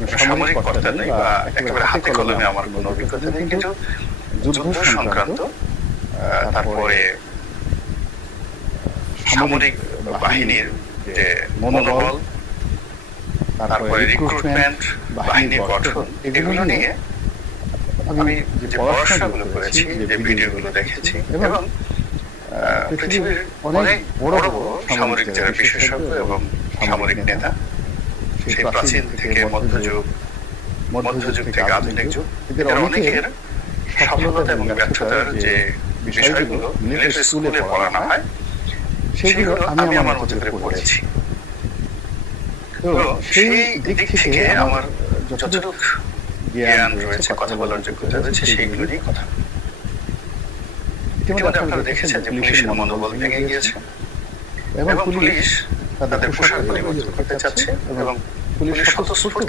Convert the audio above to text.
কোনো সামরিক কর্তা নেই বা একেবারে হাতে কলমে আমার কোনো অভিজ্ঞতা নেই, কিন্তু যুদ্ধ সংক্রান্ত তারপরে সামরিক বাহিনীর যে মনোবল, তারপরে রিক্রুটমেন্ট, বাহিনীর গঠন, এগুলো নিয়ে আমি যে পড়াশোনাগুলো করেছি, যে ভিডিওগুলো দেখেছি, এবং পৃথিবীর অনেক বড় বড় সামরিক যারা বিশেষজ্ঞ এবং সামরিক নেতা, সেই প্রাচীন থেকে মধ্যযুগ থেকে আধুনিক যুগ, এদের অনেকের সফলতা এবং ব্যর্থতার যে বিষয়গুলো মিলিটারি স্কুলে পড়ানো হয়, সেগুলো আমি আমার মতো করে পড়েছি। তো সেই দিক থেকে আমার যতটুকু জ্ঞান রয়েছে, কথা বলার যোগ্যতা রয়েছে, সেইগুলো নিয়ে কথা। ইতিমধ্যে আপনারা দেখেছেন যে পুলিশের মনোবল ভেঙে গিয়েছে এবং পুলিশ তাদের পোশাক পরিবর্তন করতে চাচ্ছে এবং পুলিশ স্বতঃস্ফূর্ত